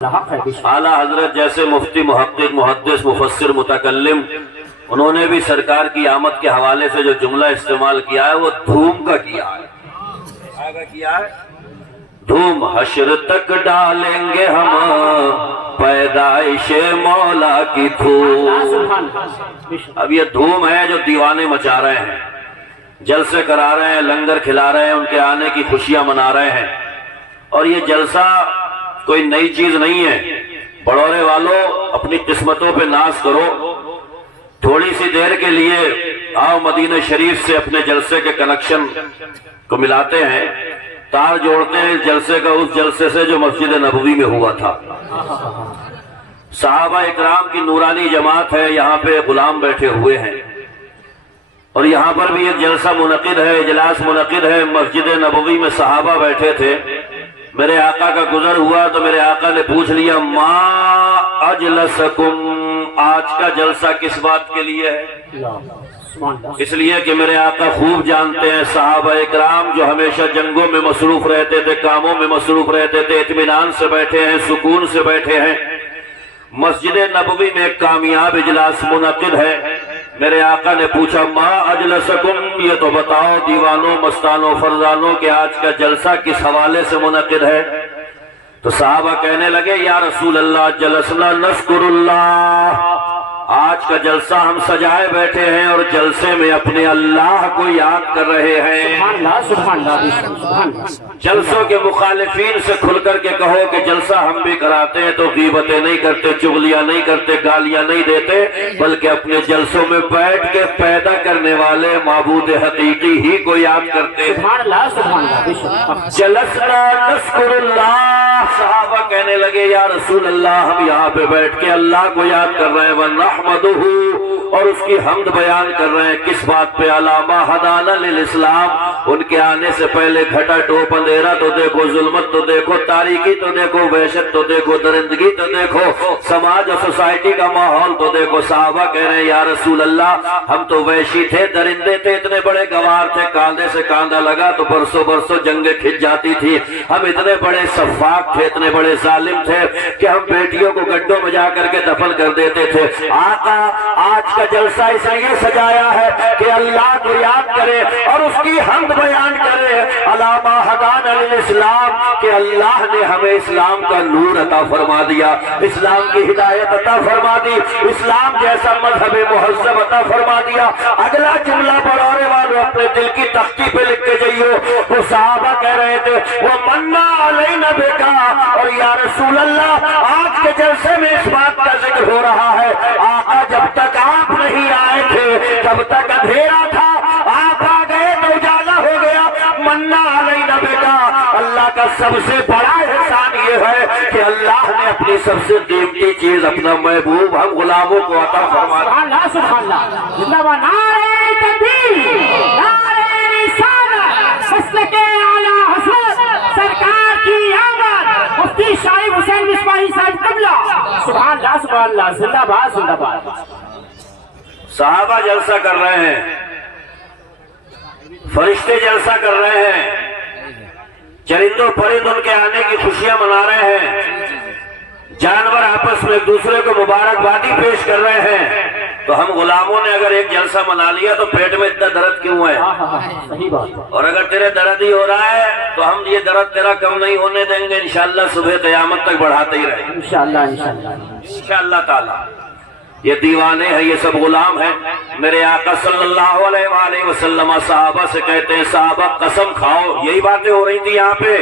اعلیٰ حضرت جیسے مفتی، محقق، محدث، مفسر، متکلم، انہوں نے بھی سرکار کی آمد کے حوالے سے جو جملہ استعمال کیا ہے وہ دھوم کا کیا ہے، دھوم حشر تک ڈالیں گے ہم پیدائش مولا کی دھوم۔ اب یہ دھوم ہے جو دیوانے مچا رہے ہیں، جلسے کرا رہے ہیں، لنگر کھلا رہے ہیں، ان کے آنے کی خوشیاں منا رہے ہیں۔ اور یہ جلسہ کوئی نئی چیز نہیں ہے، بڑورے والوں اپنی قسمتوں پہ ناز کرو، تھوڑی سی دیر کے لیے آؤ مدینہ شریف سے اپنے جلسے کے کنیکشن کو ملاتے ہیں، تار جوڑتے ہیں اس جلسے کا اس جلسے سے جو مسجد نبوی میں ہوا تھا۔ صحابہ اکرام کی نورانی جماعت ہے، یہاں پہ غلام بیٹھے ہوئے ہیں، اور یہاں پر بھی ایک جلسہ منعقد ہے، اجلاس منعقد ہے، مسجد نبوی میں صحابہ بیٹھے تھے۔ میرے آقا کا گزر ہوا تو میرے آقا نے پوچھ لیا، ما اجلسکم، آج کا جلسہ کس بات کے لیے ہے؟ اس لیے کہ میرے آقا خوب جانتے ہیں صحابہ اکرام جو ہمیشہ جنگوں میں مصروف رہتے تھے، کاموں میں مصروف رہتے تھے، اطمینان سے بیٹھے ہیں، سکون سے بیٹھے ہیں۔ مسجد نبوی میں ایک کامیاب اجلاس منعقد ہے۔ میرے آقا نے پوچھا، ما اجلسکم، یہ تو بتاؤ دیوانوں، مستانوں، فرزانوں کہ آج کا جلسہ کس حوالے سے منعقد ہے؟ تو صحابہ کہنے لگے، یا رسول اللہ جلسنا نذکر اللہ، آج کا جلسہ ہم سجائے بیٹھے ہیں اور جلسے میں اپنے اللہ کو یاد کر رہے ہیں۔ جلسوں کے مخالفین سے کھل کر کے کہو کہ جلسہ ہم بھی کراتے ہیں تو غیبتیں نہیں کرتے، چغلیاں نہیں کرتے، گالیاں نہیں دیتے، بلکہ اپنے جلسوں میں بیٹھ کے پیدا کرنے والے معبود حقیقی ہی کو یاد کرتے ہیں۔ جلسنا نذکر اللہ، صحابہ کہنے لگے، یا رسول اللہ ہم یہاں پہ بیٹھ کے اللہ کو یاد کر رہے ہیں، وَنَحْمَدُهُ، اور اس کی حمد بیان کر رہے ہیں۔ کس بات پہ؟ علامہ ہدانا للاسلام، ان کے آنے سے پہلے گھٹا ٹوپ اندھیرا تو دیکھو، ظلمت تو دیکھو، تاریکی تو دیکھو، وحشت تو دیکھو، درندگی تو دیکھو، سماج اور سوسائٹی کا ماحول تو دیکھو۔ صحابہ کہہ رہے ہیں، یا رسول اللہ ہم تو وحشی تھے، درندے تھے، اتنے بڑے گوار تھے، کاندھے سے کاندھا لگا تو برسوں برسوں جنگیں کھچ جاتی تھی، ہم اتنے بڑے سفاک تھے، اتنے بڑے ظالم تھے کہ ہم بیٹیوں کو گڈھوں میں جا کر کے دفن کر دیتے تھے۔ آقا آج کا جلسہ اس لیے سجایا ہے کہ اللہ کو یاد کرے اور اس کی حمد بیان کرے۔ علامہ ہدانا للاسلام کہ اللہ نے ہمیں اسلام کا نور عطا فرما دیا، اسلام کی ہدایت عطا فرما دی، اسلام جیسا مذہب مہذب عطا فرما دیا۔ اگلا جملہ بڑھانے والوں اپنے دل کی تختی پہ لکھ کے جائیو۔ وہ صحابہ کہہ رہے تھے، وہ منا علینا بکا، اور یا رسول اللہ آج کے جلسے میں اس بات کا ذکر ہو رہا ہے، آقا جب تک آپ نہیں آئے تھے جب تک اندھیرا تھا، آپ آ گئے تو اجالا ہو گیا۔ منا علینا بکا، اللہ کا سب سے بڑا احسان یہ ہے کہ اللہ نے اپنی سب سے قیمتی چیز اپنا محبوب ہم غلاموں کو عطا فرما دیا۔ سبحان اللہ، زندہ باد نعرہ تکبیر، نعرہ رسالت، مسلک اعلیٰ حضرت سرکار کی آمد، مفتی شاہی حسین مصباحی صاحب قبلہ، سبحان اللہ سبحان اللہ، زندہ باد زندہ باد۔ صحابہ جلسہ کر رہے ہیں، فرشتے جلسہ کر رہے ہیں، چرند و پرند ان کے آنے کی خوشیاں منا رہے ہیں، جانور آپس میں ایک دوسرے کو مبارکبادی پیش کر رہے ہیں، تو ہم غلاموں نے اگر ایک جلسہ منا لیا تو پیٹ میں اتنا درد کیوں ہے؟ صحیح بات، اور اگر تیرے درد ہی ہو رہا ہے تو ہم یہ درد تیرا کم نہیں ہونے دیں گے، انشاءاللہ صبح قیامت تک بڑھاتے ہی رہیں گے انشاءاللہ انشاءاللہ انشاءاللہ تعالی۔ یہ دیوانے ہیں، یہ سب غلام ہیں۔ میرے آقا صلی اللہ علیہ وآلہ وسلم صحابہ سے کہتے ہیں، صحابہ قسم کھاؤ، یہی باتیں ہو رہی تھی یہاں پہ۔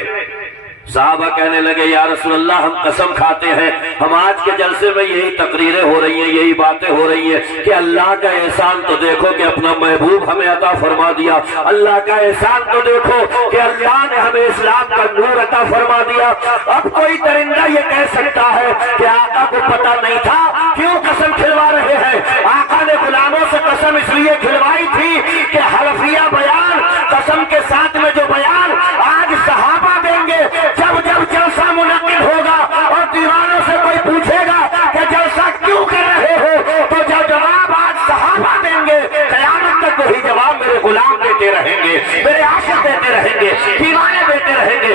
صحابہ کہنے لگے، یا رسول اللہ ہم قسم کھاتے ہیں، ہم آج کے جلسے میں یہی تقریریں ہو رہی ہیں، یہی باتیں ہو رہی ہیں کہ اللہ کا احسان تو دیکھو کہ اپنا محبوب ہمیں عطا فرما دیا، اللہ کا احسان تو دیکھو کہ اللہ نے ہمیں اسلام کا نور عطا فرما دیا۔ اب کوئی درندہ یہ کہہ سکتا ہے کہ آقا کو پتہ نہیں تھا، کیوں قسم کھلوا رہے ہیں؟ آقا نے غلاموں سے قسم اس لیے کھلوائی تھی کہ حلفیہ بیان، قسم کے ساتھ میں جو بیان آج صحابہ دیں گے، جب جب جلسہ منعقد ہوگا اور دیوانوں سے کوئی پوچھے گا کہ جلسہ کیوں کر رہے ہو، تو جو جواب آج صحابہ دیں گے، قیامت تک وہی جواب میرے غلام دیتے رہیں گے، میرے عاشق دیتے رہیں گے، دیوانے دیتے رہیں گے،